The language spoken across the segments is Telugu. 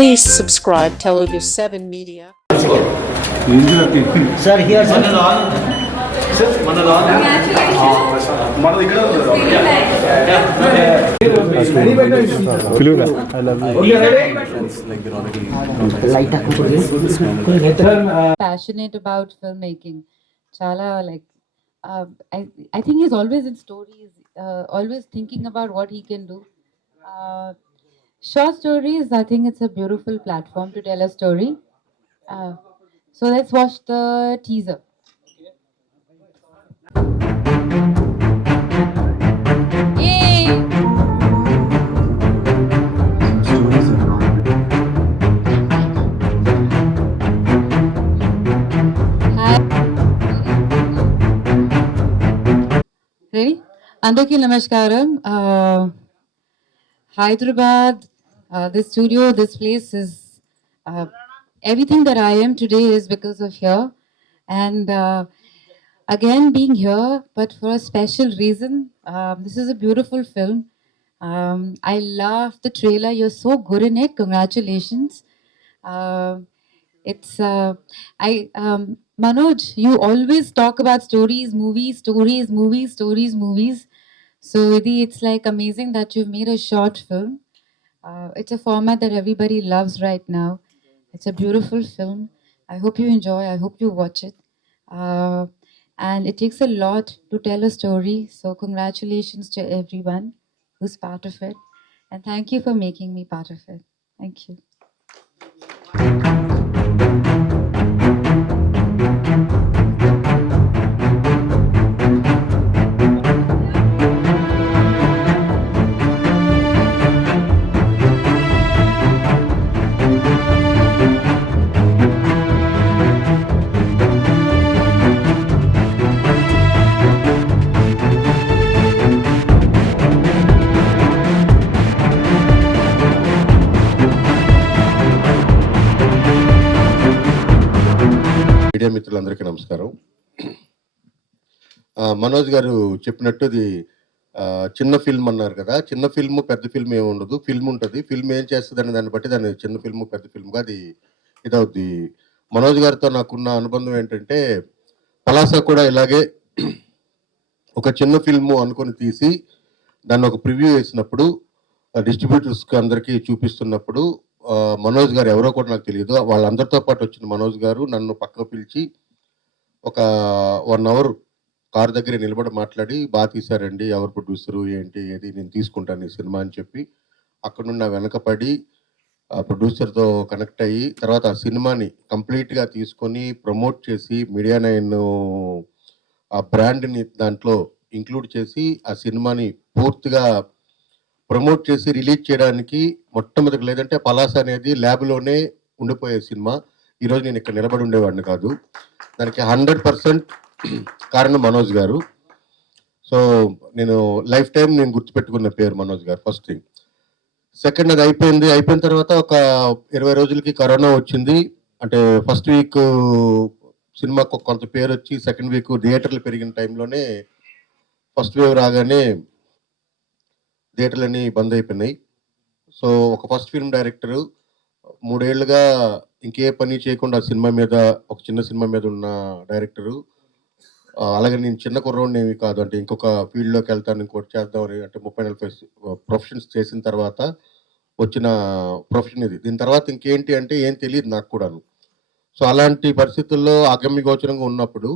Please subscribe Telugu 7 Media. Sir, here, sir. Passionate about filmmaking. Chala like I think he's always in stories, always thinking about what he can do. Short stories, I think it's a beautiful platform to tell a story. So let's watch the teaser. Yay! Hi. Ready? Andaki namaskaram. Hyderabad, this studio, this place is everything that I am today is because of here. And again, being here, but for a special reason. This is a beautiful film. I love the trailer. You're so good in it. Congratulations. It's Manoj, you always talk about stories, movies, stories, movies, stories, movies. So it's like amazing that you've made a short film. It's a format that everybody loves right now. It's a beautiful film. I hope you enjoy. I hope you watch it. Uh, and it takes a lot to tell a story. So congratulations to everyone who's part of it. And thank you for making me part of it. Thank you. Media మిత్రులందరికీ నమస్కారం. మనోజ్ గారు చెప్పినట్టు ఇది చిన్న ఫిల్మ్ అన్నారు కదా. చిన్న ఫిల్మ్ పెద్ద ఫిల్మ్ ఏమి ఉండదు. ఫిల్మ్ ఉంటుంది. ఫిల్మ్ ఏం చేస్తుంది అనే దాన్ని బట్టి దాన్ని చిన్న ఫిల్మ్ పెద్ద ఫిల్మ్గా అది ఇదవుద్ది. మనోజ్ గారితో నాకున్న అనుబంధం ఏంటంటే పలాస కూడా ఇలాగే ఒక చిన్న ఫిల్మ్ అనుకొని తీసి దాన్ని ఒక ప్రివ్యూ వేసినప్పుడు డిస్ట్రిబ్యూటర్స్కి అందరికీ చూపిస్తున్నప్పుడు మనోజ్ గారు ఎవరో కూడా నాకు తెలియదు. వాళ్ళందరితో పాటు వచ్చిన మనోజ్ గారు నన్ను పక్కకు పిలిచి ఒక 1 అవర్ కారు దగ్గర నిలబడి మాట్లాడి, బాగా తీశారండి, ఎవరు ప్రొడ్యూసరు ఏంటి ఏది నేను తీసుకుంటాను ఈ సినిమా అని చెప్పి అక్కడ నుండి నా వెనకపడి ప్రొడ్యూసర్తో కనెక్ట్ అయ్యి తర్వాత ఆ సినిమాని కంప్లీట్గా తీసుకొని ప్రమోట్ చేసి మీడియా 9 ఆ బ్రాండ్ని దాంట్లో ఇంక్లూడ్ చేసి ఆ సినిమాని పూర్తిగా ప్రమోట్ చేసి రిలీజ్ చేయడానికి మొట్టమొదటి లేదంటే పలాస అనేది ల్యాబ్లోనే ఉండిపోయే సినిమా. ఈరోజు నేను ఇక్కడ నిలబడి ఉండేవాడిని కాదు. దానికి 100% కారణం మనోజ్ గారు. సో నేను లైఫ్ టైం నేను గుర్తుపెట్టుకున్న పేరు మనోజ్ గారు. First thing. సెకండ్ అది అయిపోయిన తర్వాత ఒక 20 రోజులకి కరోనా వచ్చింది. అంటే ఫస్ట్ వీక్ సినిమాకు కొంత పేరు వచ్చి సెకండ్ వీక్ థియేటర్లు పెరిగిన టైంలోనే ఫస్ట్ వేవ్ రాగానే థియేటర్లన్నీ బంద్ అయిపోయినాయి. సో ఒక ఫస్ట్ ఫిల్మ్ డైరెక్టరు 3 ఏళ్ళుగా ఇంకే పని చేయకుండా సినిమా మీద ఒక చిన్న సినిమా మీద ఉన్న డైరెక్టరు. అలాగే నేను చిన్న కుర్రోడిని ఏమి కాదు. అంటే ఇంకొక ఫీల్డ్లోకి వెళ్తాను, ఇంకోటి చేద్దామని అంటే 30-40 ప్రొఫెషన్స్ చేసిన తర్వాత వచ్చిన ప్రొఫెషన్ ఇది. దీని తర్వాత ఇంకేంటి అంటే ఏం తెలియదు నాకు కూడాను. సో అలాంటి పరిస్థితుల్లో అగమ్య గోచరంగా ఉన్నప్పుడు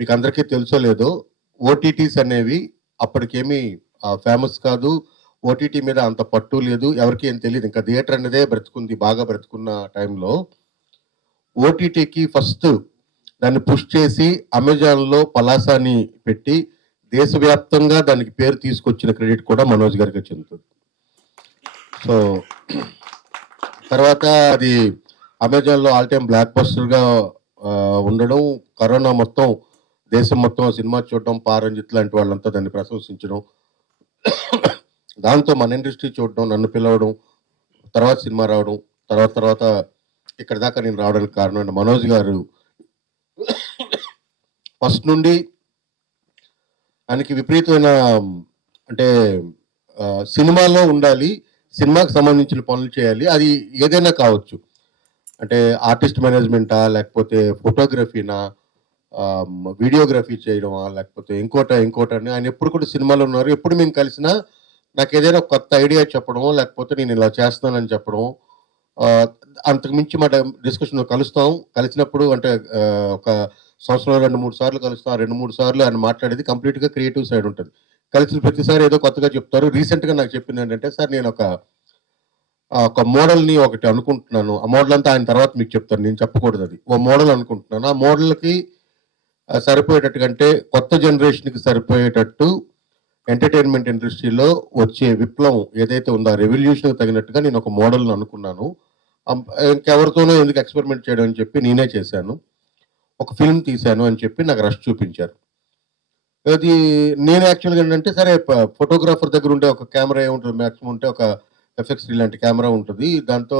మీకు అందరికీ తెలుసో లేదో ఓటీటీస్ అనేవి అప్పటికేమీ ఫేమస్ కాదు. ఓటీటీ మీద అంత పట్టు లేదు, ఎవరికి ఏం తెలియదు. ఇంకా థియేటర్ అనేదే బ్రతుకుంది, బాగా బ్రతుకున్న టైంలో ఓటీటీకి ఫస్ట్ దాన్ని పుష్ చేసి అమెజాన్లో పలాసాని పెట్టి దేశవ్యాప్తంగా దానికి పేరు తీసుకొచ్చిన క్రెడిట్ కూడా మనోజ్ గారికి చెందుతుంది. సో తర్వాత అది అమెజాన్లో ఆల్ టైమ్ బ్లాక్ బస్టర్గా ఉండడం, కరోనా మొత్తం దేశం మొత్తం సినిమా చూడడం, పారంజిత్ లాంటి వాళ్ళంతా దాన్ని ప్రశంసించడం, దాంతో మన ఇండస్ట్రీ చూడడం, నన్ను పిలవడం, తర్వాత సినిమా రావడం, తర్వాత ఇక్కడ దాకా నేను రావడానికి కారణం అంటే మనోజ్ గారు ఫస్ట్ నుండి ఆయనకి విపరీతమైన అంటే సినిమాలో ఉండాలి, సినిమాకి సంబంధించిన పనులు చేయాలి. అది ఏదైనా కావచ్చు. అంటే ఆర్టిస్ట్ మేనేజ్మెంటా, లేకపోతే ఫోటోగ్రఫీనా, వీడియోగ్రఫీ చేయడమా, లేకపోతే ఇంకోటని ఆయన ఎప్పుడు కూడా సినిమాలో ఉన్నారు. ఎప్పుడు మేము కలిసినా నాకు ఏదైనా కొత్త ఐడియా చెప్పడమో, లేకపోతే నేను ఇలా చేస్తున్నానని చెప్పడమో, అంతకు మించి మా డిస్కషన్ కలుస్తాం. కలిసినప్పుడు అంటే ఒక సంవత్సరంలో 2, 3 సార్లు కలుస్తాం. 2, 3 సార్లు ఆయన మాట్లాడేది కంప్లీట్‌గా క్రియేటివ్ సైడ్ ఉంటది. కలిసిన ప్రతిసారి ఏదో కొత్తగా చెప్తారు. రీసెంట్‌గా నాకు చెప్పిందేంటంటే, "సార్ నేను ఒక మోడల్‌ని ఒకటి అనుకుంటున్నాను. ఆ మోడల్ అంతా ఆయన తర్వాత మీకు చెప్తాను. నేను చెప్పకూడదది. ఓ మోడల్ అనుకుంటున్నాను. ఆ మోడల్‌కి సరిపోయేటట్టుగా అంటే కొత్త జనరేషన్‌కి సరిపోయేటట్టు ఎంటర్‌టైన్‌మెంట్ ఇండస్ట్రీలో వచ్చే విప్లవం ఏదైతే ఉందో, ఆ రెవల్యూషన్‌కి తగినట్టుగా నేను ఒక మోడల్‌ని అనుకున్నాను. ఇంకెవరితోనో ఎందుకు ఎక్స్‌పెరిమెంట్ చేయడం అని చెప్పి నేనే చేశాను. ఒక ఫిల్మ్ తీశాను" అని చెప్పి నాకు రష్ చూపించారు. అది నేను యాక్చువల్‌గా ఏంటంటే సరే ఫోటోగ్రాఫర్ దగ్గర ఉండే ఒక కెమెరా ఏముంటది మాక్సిమం ఉంటే ఒక ఎఫ్ఎక్స్ లాంటి కెమెరా ఉంటది. దాంతో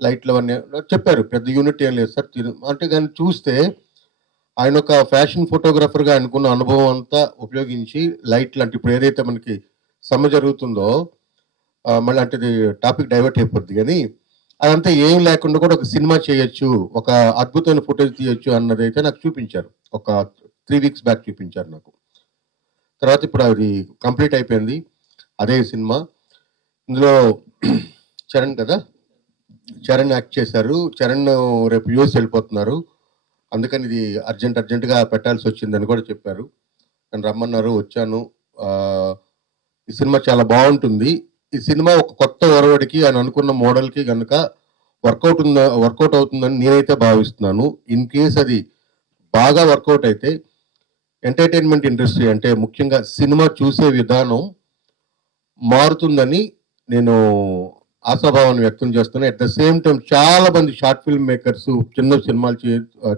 లైట్లు అవన్నీ చెప్పారు. పెద్ద యూనిట్ ఏం లేదు సార్. అంటే గాని చూస్తే ఆయన ఒక ఫ్యాషన్ ఫోటోగ్రాఫర్‌గా ఆయనకున్న అనుభవం అంతా ఉపయోగించి లైట్లు అంటే ఇప్పుడు ఏదైతే మనకి సమ్మె జరుగుతుందో మళ్ళీ అంటే ఇది టాపిక్ డైవర్ట్ అయిపోద్ది గానీ, అదంతా ఏం లేకుండా కూడా ఒక సినిమా చేయొచ్చు. ఒక అద్భుతమైన ఫుటేజ్ తీయొచ్చు అన్నదైతే నాకు చూపించారు. ఒక 3 వీక్స్ బ్యాక్ చూపించారు నాకు. తర్వాత ఇప్పుడు అది కంప్లీట్ అయిపోయింది. అదే సినిమా. ఇందులో చరణ్ కదా! చరణ్ యాక్ట్ చేశారు. చరణ్ రేపు యూఎస్ వెళ్ళిపోతున్నారు. అందుకని ఇది అర్జెంట్‌గా పెట్టాల్సొచ్చిందని కూడా చెప్పారు. నన్ను రమ్మన్నారు. వచ్చాను. ఈ సినిమా చాలా బావుంటుంది. ఈ సినిమా ఒక కొత్త ఒరవడికి ఆయన అనుకున్న మోడల్‌కి గనుక వర్కౌట్ అవుతుందని నేనైతే భావిస్తున్నాను. ఇన్ కేస్ అది బాగా వర్కౌట్ అయితే ఎంటర్‌టైన్‌మెంట్ ఇండస్ట్రీ అంటే ముఖ్యంగా సినిమా చూసే విధానం మారుతుందని నేను ఆశాభావాన్ని వ్యక్తం చేస్తున్నా. అట్ ద సేమ్ టైమ్ చాలా మంది షార్ట్ ఫిల్మ్ మేకర్స్ చిన్న సినిమాలు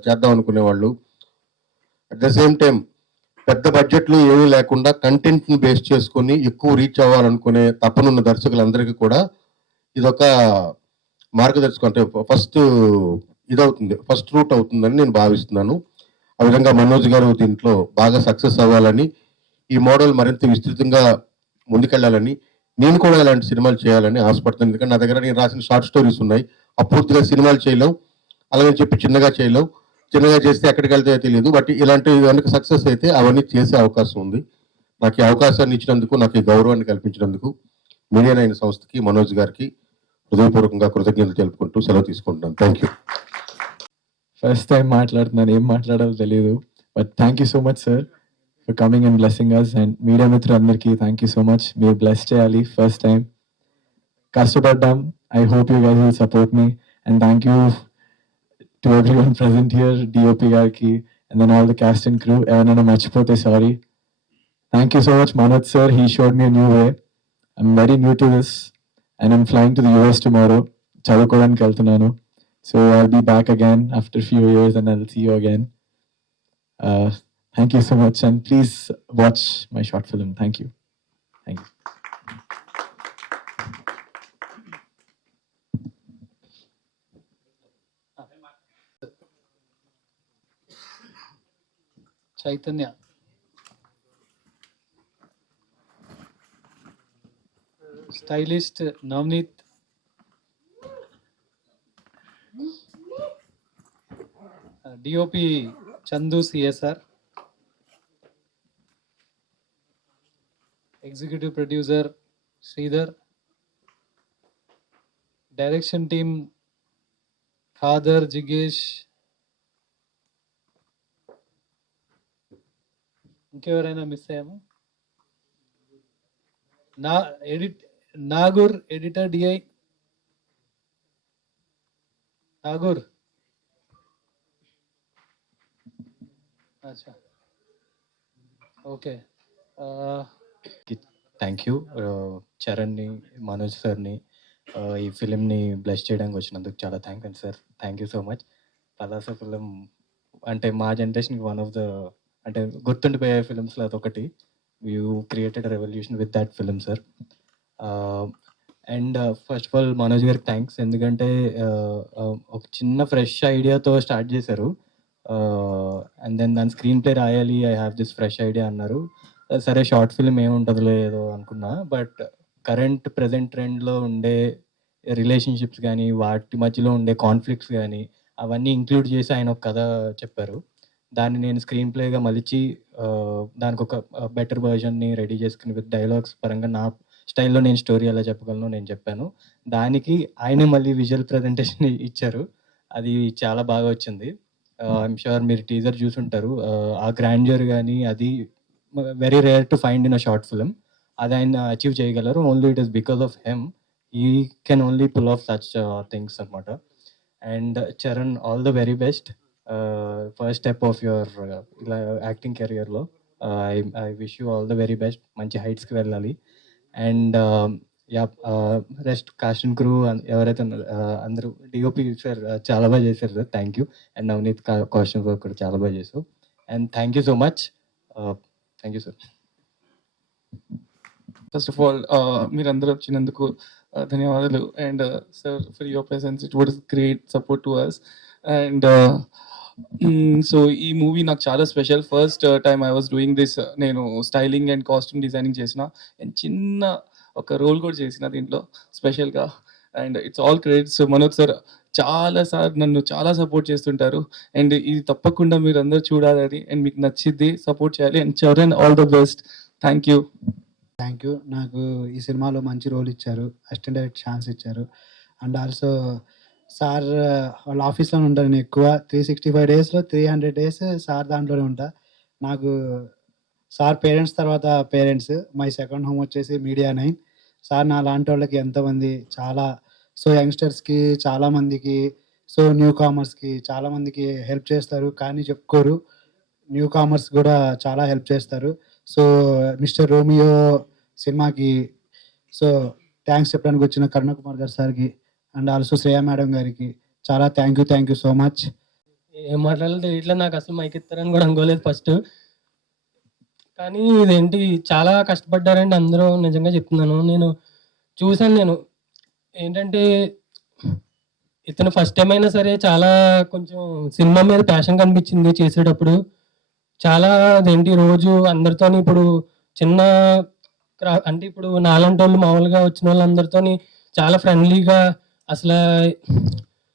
చేద్దాం అనుకునేవాళ్ళు. అట్ ద సేమ్ టైమ్ పెద్ద బడ్జెట్లు ఏమీ లేకుండా కంటెంట్‌ని బేస్ చేసుకొని ఎక్కువ రీచ్ అవ్వాలనుకునే తపనున్న దర్శకులందరికీ కూడా ఇదొక మార్గదర్శకం అంటే ఫస్ట్ రూట్ అవుతుందని నేను భావిస్తున్నాను. ఆ విధంగా మనోజ్ గారు దీంట్లో బాగా సక్సెస్ అవ్వాలని, ఈ మోడల్ మరింత విస్తృతంగా ముందుకెళ్ళాలని, నేను కూడా ఇలాంటి సినిమాలు చేయాలని ఆశపడుతున్నాను. ఎందుకంటే నా దగ్గర నేను రాసిన షార్ట్ స్టోరీస్ ఉన్నాయి. అపూర్తిగా సినిమాలు చేయలేం. అలాగని చెప్పి చిన్నగా చేయలేం. చిన్నగా చేస్తే ఎక్కడికెళ్తాయో తెలీదు. బట్ ఇలాంటివి గనుక సక్సెస్ అయితే అవన్నీ చేసే అవకాశం ఉంది. నాకు ఈ అవకాశాన్ని ఇచ్చినందుకు, నాకు ఈ గౌరవాన్ని కల్పించినందుకు మీడియా నైన్ సంస్థకి, మనోజ్ గారికి హృదయపూర్వకంగా కృతజ్ఞతలు తెలుపుకుంటూ సెలవు తీసుకుంటున్నాను. Thank you. ఫస్ట్ టైం మాట్లాడుతున్నాను. ఏం మాట్లాడాలో తెలీదు. But thank you so much sir for coming and blessing us. And media మిత్రులందరికీ థ్యాంక్ యూ సో మచ్. మీరు బ్లెస్ చేయాలి. ఫస్ట్ టైం కష్టపడ్డాం. I hope you guys will support me. And thank you to everyone present here, DOP గారికి and then all the cast and crew. ఎవరైనా మర్చిపోతే sorry. Thank you so much Manoj sir. He showed me new way. I'm very new to this and I'm flying to the US tomorrow. చదువుకోవడానికి వెళ్తున్నాను. So I'll be back again after a few years and I'll see you again. Thank you so much and please watch my short film. Thank you. Thank you. Chaitanya stylist Navaneeth DOP Chandu CSR executive producer Sridhar direction team Khader జిగేష్ ఇంకెవరైనా మిస్ అయ్యాము నాగూర్ ఎడిటర్ డిఐ నాగూర్ అచ్చా ఓకే థ్యాంక్ యూ చరణ్ని మనోజ్ సార్ని ఈ ఫిలింని బ్లెస్ చేయడానికి వచ్చినందుకు చాలా thank sir. Thank you so much. Palasa film అంటే మా జనరేషన్కి వన్ ఆఫ్ ద అంటే గుర్తుండిపోయే ఫిలిమ్స్లో అదొకటి. You created revolution with that film sir. And first of all Manoj గారికి థ్యాంక్స్. ఎందుకంటే ఒక చిన్న ఫ్రెష్ ఐడియాతో స్టార్ట్ చేశారు. అండ్ దెన్ దాని స్క్రీన్ ప్లే రాయాలి, I have this fresh idea అన్నారు. సరే షార్ట్ ఫిల్మ్ ఏముంటుందో లేదో అనుకున్నా. బట్ కరెంట్ ప్రెజెంట్ ట్రెండ్లో ఉండే రిలేషన్షిప్స్ కానీ వాటి మధ్యలో ఉండే కాన్ఫ్లిక్ట్స్ కానీ అవన్నీ ఇంక్లూడ్ చేసి ఆయన ఒక కథ చెప్పారు. దాన్ని నేను స్క్రీన్ ప్లేగా మలిచి దానికి ఒక బెటర్ వర్షన్ని రెడీ చేసుకుని విత్ డైలాగ్స్ పరంగా నా స్టైల్లో నేను స్టోరీ ఎలా చెప్పగలను నేను చెప్పాను. దానికి ఆయనే మళ్ళీ విజువల్ ప్రజెంటేషన్ ఇచ్చారు. అది చాలా బాగా వచ్చింది. ఐఎమ్ షూర్ మీరు టీజర్ చూసుంటారు. ఆ గ్రాండ్యూర్ కానీ అది very rare to find in a short film. అది ఆయన అచీవ్ చేయగలరు. Only it is because of him. He can only pull off such things అనమాట. And Charan, all the very best. First step of your ఇలా యాక్టింగ్ కెరియర్లో. I wish you all the very best. మంచి హైట్స్కి వెళ్ళాలి. And yeah, rest cast and crew ఎవరైతే ఉన్నారో అందరూ, డిఓపి సార్ చాలా బాగా చేశారు sir, thank you. And Navneet costume work కూడా చాలా బాగా చేశారు. And thank you so much. Thank you sir. First of all మీరందరూ వచ్చినందుకు ధన్యవాదాలు. And sir for your presence, it was great support to us. And so ఈ మూవీ నాకు చాలా special. First time I was doing this. నేను స్టైలింగ్ అండ్ కాస్ట్యూమ్ డిజైనింగ్ చేసిన, అండ్ చిన్న ఒక రోల్ కూడా చేసిన దీంట్లో స్పెషల్గా. And it's all credits Manoj sir. నన్ను చాలా సపోర్ట్ చేస్తుంటారు. అండ్ ఇది తప్పకుండా మీరు అందరూ చూడాలని, అండ్ మీకు నచ్చిద్ది, సపోర్ట్ చేయాలి. And Charan, all the best. Thank you. Thank you. నాకు ఈ సినిమాలో మంచి రోల్ ఇచ్చారు, అసిస్టెంట్ డైరెక్టర్ ఛాన్స్ ఇచ్చారు. అండ్ ఆల్సో సార్ వాళ్ళ ఆఫీస్లోనే ఉంటాను నేను ఎక్కువ. 365 డేస్లో 300 డేస్ సార్ దాంట్లోనే ఉంటా. నాకు సార్ పేరెంట్స్ తర్వాత పేరెంట్స్. మై సెకండ్ హోమ్ వచ్చేసి మీడియా 9. సార్ నా లాంటి వాళ్ళకి ఎంతమంది చాలా, సో యంగ్స్టర్స్కి చాలామందికి, సో న్యూ కామర్స్కి చాలామందికి హెల్ప్ చేస్తారు, కానీ చెప్పుకోరు. న్యూ కామర్స్ కూడా చాలా హెల్ప్ చేస్తారు. సో మిస్టర్ రోమియో సినిమాకి సో థ్యాంక్స్ చెప్పడానికి వచ్చిన కరుణ కుమార్ గారు సార్కి, అండ్ ఆల్సో శ్రేయ మేడం గారికి చాలా థ్యాంక్ యూ సో మచ్. ఏం మాట్లాడాలంటే ఇట్లా నాకు అసలు మైక్ ఇస్తారని కూడా అనుకోలేదు ఫస్ట్. కానీ ఇదేంటి చాలా కష్టపడ్డారండి అందరూ, నిజంగా చెప్తున్నాను. నేను చూశాను. నేను ఏంటంటే ఇతను ఫస్ట్ టైం అయినా సరే చాలా కొంచెం సినిమా మీద ప్యాషన్ కనిపించింది చేసేటప్పుడు. చాలా అదేంటి రోజు అందరితోని ఇప్పుడు చిన్న అంటే ఇప్పుడు నాలాంటి వాళ్ళు మామూలుగా వచ్చిన వాళ్ళందరితోని చాలా ఫ్రెండ్లీగా, అసలు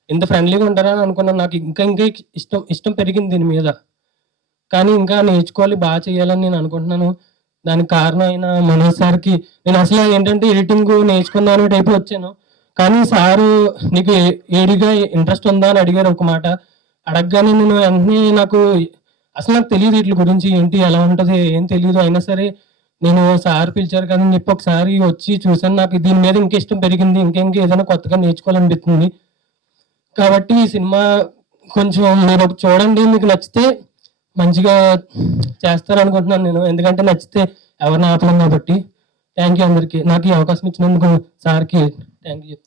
ఇంత ఫ్రెండ్లీగా ఉంటారా అని అనుకున్నాను. నాకు ఇంకా ఇష్టం పెరిగింది దీని మీద. కానీ ఇంకా నేర్చుకోవాలి, బాగా చేయాలని నేను అనుకుంటున్నాను. దానికి కారణం అయిన మనోజ్ సార్కి నేను అసలు ఏంటంటే ఎడిటింగ్ నేర్చుకున్నాను టైప్లో వచ్చాను. కానీ సారు నీకు ఏడిగా ఇంట్రెస్ట్ ఉందా అని అడిగారు ఒక మాట. అడగగానే నేను వెంటనే నాకు తెలియదు వీటి గురించి ఏంటి ఎలా ఉంటుంది ఏం తెలియదు. అయినా సరే నేను సార్ పిలిచారు కదా అని చెప్పి ఒకసారి వచ్చి చూసాను. నాకు దీని మీద ఇంకా ఇష్టం పెరిగింది. ఏదైనా కొత్తగా నేర్చుకోవాలనిపిస్తుంది. కాబట్టి ఈ సినిమా కొంచెం మీరు చూడండి, మీకు నచ్చితే మంచిగా చేస్తారనుకుంటున్నాను నేను. ఎందుకంటే నచ్చితే ఎవరిని ఆపలేం కాబట్టి. థ్యాంక్ యూ అందరికీ. నాకు ఈ అవకాశం ఇచ్చినందుకు సార్కి థ్యాంక్ యూ.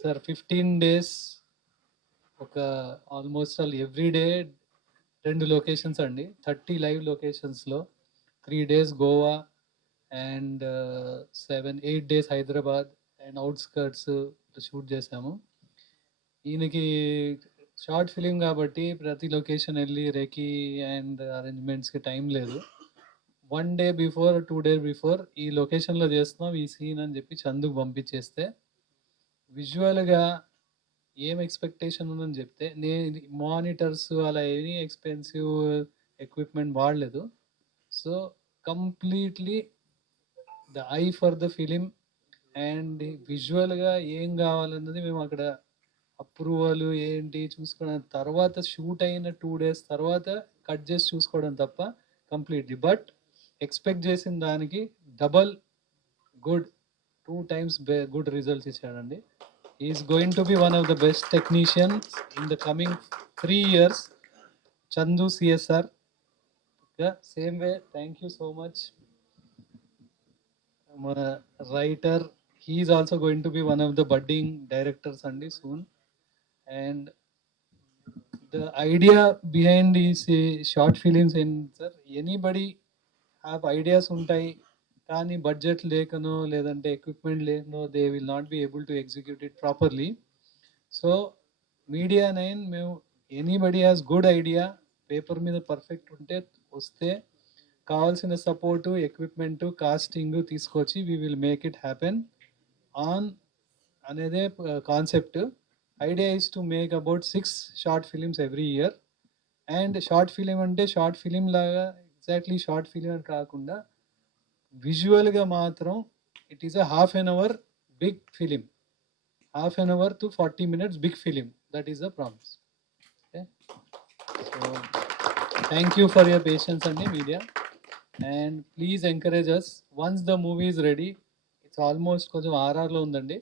సార్ 15 days ఒక almost all every day 2 locations అండి. 30 లైవ్ లొకేషన్స్లో 3 days Goa and 7-8 days Hyderabad and outskirts shoot చేసాము. ఈయనకి షార్ట్ ఫిలిం కాబట్టి ప్రతి లొకేషన్ వెళ్ళి రెకీ అండ్ అరేంజ్మెంట్స్కి టైం లేదు. 1 day బిఫోర్ 2 days బిఫోర్ ఈ లొకేషన్లో చేస్తున్నాం ఈ సీన్ అని చెప్పి చందుకు పంపించేస్తే విజువల్గా ఏం ఎక్స్పెక్టేషన్ ఉందని చెప్తే, నేను మానిటర్స్ అలా ఎనీ ఎక్స్పెన్సివ్ ఎక్విప్మెంట్ వాడలేదు. So completely the eye for the film and విజువల్గా ఏం కావాలన్నది మేము అక్కడ అప్రూవల్ ఏంటి చూసుకోవడం తర్వాత, షూట్ అయిన 2 days తర్వాత కట్ చేసి చూసుకోవడం తప్ప కంప్లీట్లీ. బట్ ఎక్స్పెక్ట్ చేసిన దానికి double good, 2 times good results ఇచ్చాడండి. Is going to be one of the best technicians in the coming 3 years. Chandu CSR same way. Thank you so much. మన writer, he is also going to be one of the budding directors అండి soon. And the idea behind these short films in sir, anybody have ideas ఉంటాయి కానీ బడ్జెట్ లేకనో లేదంటే ఎక్విప్మెంట్ లేకనో they will not be able to execute it properly. So media nine మేము anybody has good idea paper మీద పర్ఫెక్ట్ ఉంటే వస్తే కావాల్సిన సపోర్టు ఎక్విప్మెంట్ కాస్టింగ్ తీసుకొచ్చి we will make it happen on అనేదే concept. Idea is to make about 6 short films every year. And short film అంటే షార్ట్ ఫిలిం లాగా ఎగ్జాక్ట్లీ షార్ట్ ఫిలిం అని కాకుండా విజువల్గా మాత్రం it is a half an hour big film, half an hour to 40 minutes big film. That is the promise. Okay, so thank you for your patience అండి media. And please encourage us once the movie is ready. It's almost కొంచెం ఆర్ఆర్లో ఉందండి.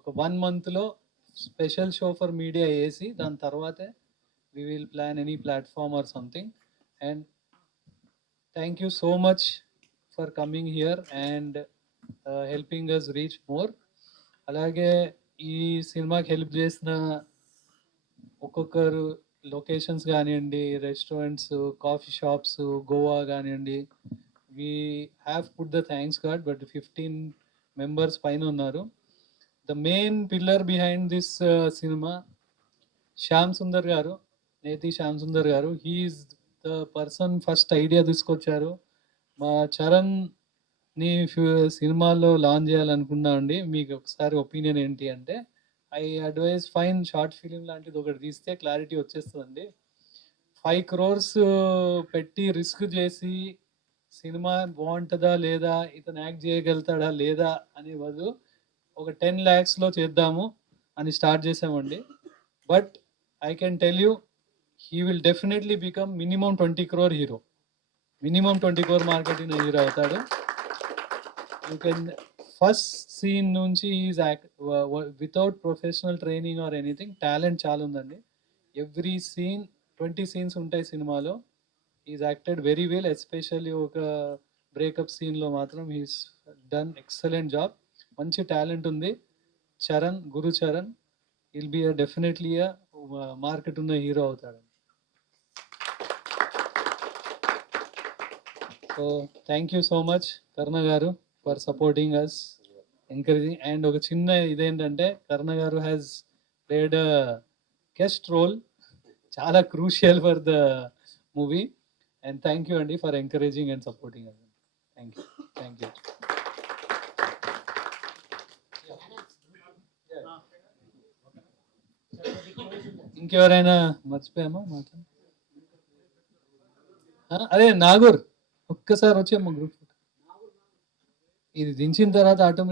ఒక 1 monthలో స్పెషల్ షో ఫర్ మీడియా వేసి దాని తర్వాతే we will plan any platform or something. And thank you so much for coming here and helping us reach more. అలాగే ఈ సినిమాకి హెల్ప్ చేసిన ఒక్కొక్కరు లొకేషన్స్ కానివ్వండి, రెస్టారెంట్స్, కాఫీ షాప్స్, గోవా కానివ్వండి, we have put the thanks card. But 15 members పైన ఉన్నారు. The main pillar behind this cinema Shyam Sundar garu, Neti Shyam Sundar garu. He's the person first idea తీసుకొచ్చారు. మా చరణ్ని సినిమాలో లాంచ్ చేయాలనుకున్నా అండి. మీకు ఒకసారి ఒపీనియన్ ఏంటి అంటే, I advise fine short film లాంటిది ఒకటి తీస్తే క్లారిటీ వచ్చేస్తుందండి. 5 crores పెట్టి రిస్క్ చేసి సినిమా బాగుంటుందా లేదా, ఇతను యాక్ట్ చేయగలుగుతాడా లేదా అనే బదులు ఒక 10 lakhsలో చేద్దాము అని స్టార్ట్ చేసామండి. But I can tell you he will definitely become minimum 20 crore hero. Minimum 20 crore marketing hero అవుతాడు. You can first scene నుంచి is without professional training or anything, talent చాలా ఉందండి. Every scene 20 scenes ఉంటాయి సినిమాలో. He's acted very well, especially ఒక బ్రేకప్ సీన్లో మాత్రం he's done excellent job. మంచి టాలెంట్ ఉంది. Charan, Guru Charan will be definitely market ఉన్న హీరో అవుతాడు. So thank you so much Karna గారు for supporting us, encouraging. And ఒక చిన్న ఇదేంటంటే, కర్ణ గారు has played a guest role, చాలా crucial for the movie. And thank you అండి for encouraging and supporting us. Thank you, thank you. ఇంకెవరైనా మర్చిపోయామా మాట్లాడు? అదే నాగూర్ ఒక్కసారి వచ్చే మా గ్రూప్ ఇది దించిన తర్వాత ఆటోమేటిక్